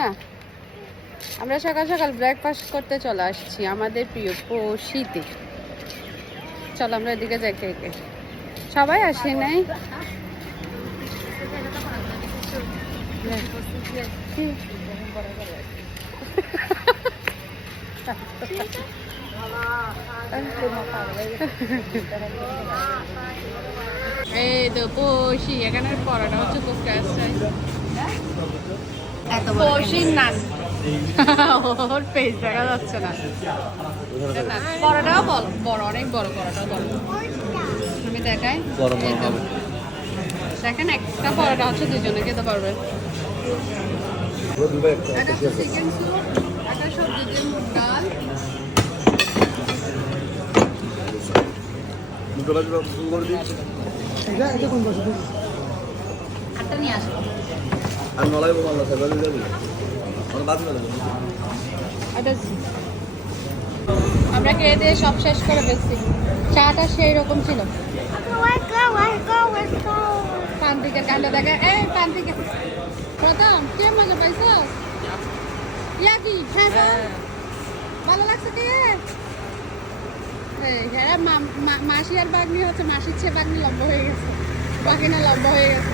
না আমরা সকাল সকাল ব্রেকফাস্ট করতে চলে আসছি আমাদের প্রিয় পশিতে। চলো আমরা এদিকে যাই। কে কে সবাই আসে নাই? এই তো পশি, এখানের পরোটা হচ্ছে খুব পশির নান। ওর পেজ দেখা যাচ্ছে না। পরোটাও বল, বড়, অনেক বড় পরোটা বল। আমি দেখাই, দেখেন একটা পরোটা হচ্ছে দুজনে খেতে পারবে। একটা চিকেন স্যুপ, একটা সবজি দিয়ে মুগ ডাল। আটটা নিয়ে আসবো। আমরা খেয়ে দিয়ে সব শেষ করে ফেলছি। চাটা সেই রকম ছিল। প্রান্তিকের কাণ্ড দেখে, এই প্রান্তিকের প্রথম কে মজা পাইছ? ইয়া কি ভালো লাগছে কে? হ্যাঁ, মাসি আর বাগনি হচ্ছে, মাসির চেয়ে বাগনি লম্বা হয়ে গেছে, বাগিনা লম্বা হয়ে গেছে।